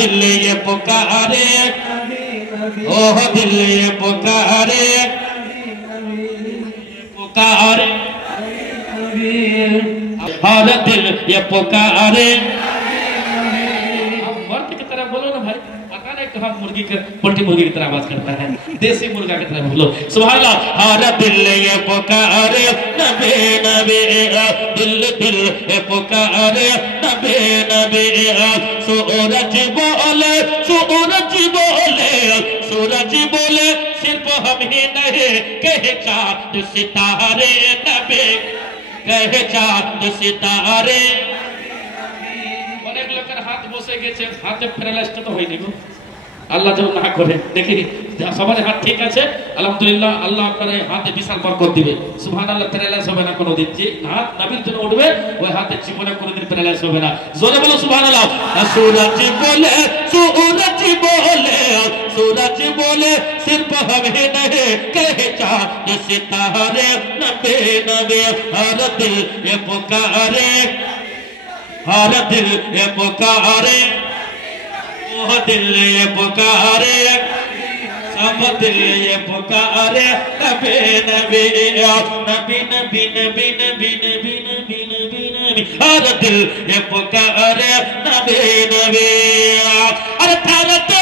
दिल ये पुकारे, ओह दिल ये पुकारे, पुकारे हर दिल ये पुकारे। मर्द की तरह बोलो ना भाई, पता नहीं कहाँ मुर्गी के पोल्ट्री मुर्गी की तरह आवाज करता है, देसी मुर्गा की तरह बोलो सुभान अल्लाह। हर दिल ये पुकारे नबी नबी, दिल दिल ये पुकारे नबी नबी। सूरज बोले सूरज बोले सूरज बोले सिर्फ हम ही नहीं, कहे चाँद सितारे नबी, कहे चाँद सितारे। অনেক লোকের হাত বসে গেছে, হাতে প্যারালাইজড তো হয়নি গো, আল্লাহ যেন না করে। দেখি সবার হাত ঠিক আছে আলহামদুলিল্লাহ, আল্লাহ আপনার এই হাতে বিশাল বরকত দিবে সুবহানাল্লাহ। প্যারালাইজ হবে না কোনোদিন, যে হাত নবীর জন্য উঠবে ওই হাতে জীবনে কোনোদিন প্যারালাইজ হবে না। জোরে বলো সুবহানাল্লাহ। सूरज बोले सूरज बोले सूरज बोले सिर्फ हमें नहीं, कहे चाँद सितारे नबी नबी। हर दिल ये पुकारे, हर दिल ये पुकारे, ओह दिल ये पुकारे, सब दिल ये पुकारे नबी नबी नबी नबी नबी नबी नबी नबी नबी नबी। हर दिल ये पुकारे नबी नबी। अरे थारे तो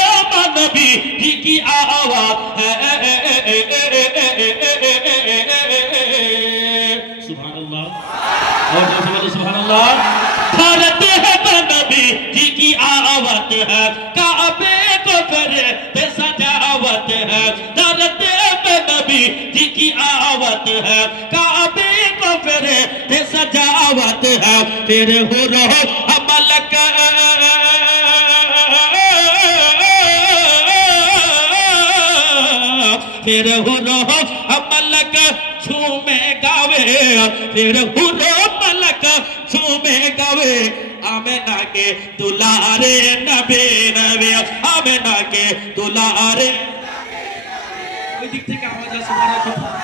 नबी जी की आवाज है, सुभान अल्लाह और सुभान अल्लाह। थारे तो नबी जी की आवाज है, काबे को करे सजावत है। दरते पे नबी जी की आवत है, काबे को करे सजावत है। तेरे हो रहो अमल का तेरे हो रहो अमल का झूमे गावे, तेरे हो रहो अमल का झूमे गावे। आमिना के दुलारे नबी नबी, आमिना के दुलारे। ওই দিক থেকে আওয়াজ আসে সুবহানাল্লাহ।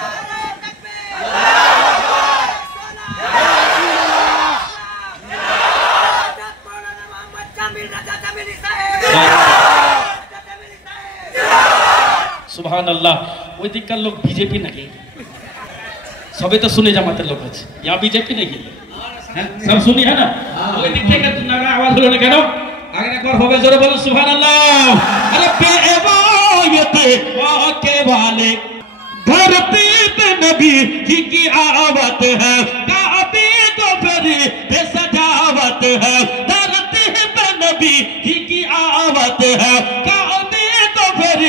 সুবহানাল্লাহ। ওই দিককার লোক বিজেপি নাকি? সবে তো শুনে জামাতের লোক আছে, ইয়া বিজেপি নাকি? सब सुनी है ना? वो दिखते के नारा आवाज बोलो ना क्या? आगे एक बार होवे जोरे बोलो सुभानअल्लाह। अरे बेवायते वाके वाले धरती पे नबी जी की आवत है, काबे को फिर सजावत है। धरती पे नबी जी की आवत है, काबे को फिर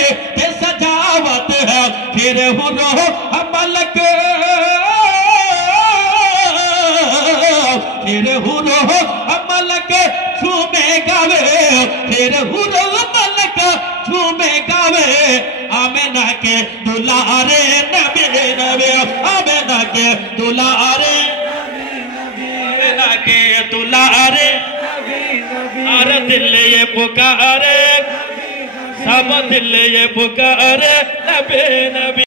सजावत है। फिर हो रहो अमल के फिर हुरो अमल के झूमे गावे, फिर हुरो अमल के झूमे गावे। आमिना के दुलारे नबी नबी, आमिना के दुलारे, आमिना के दुलारे। हर दिल ये पुकारे, सब दिल ये पुकारे नबी नबी।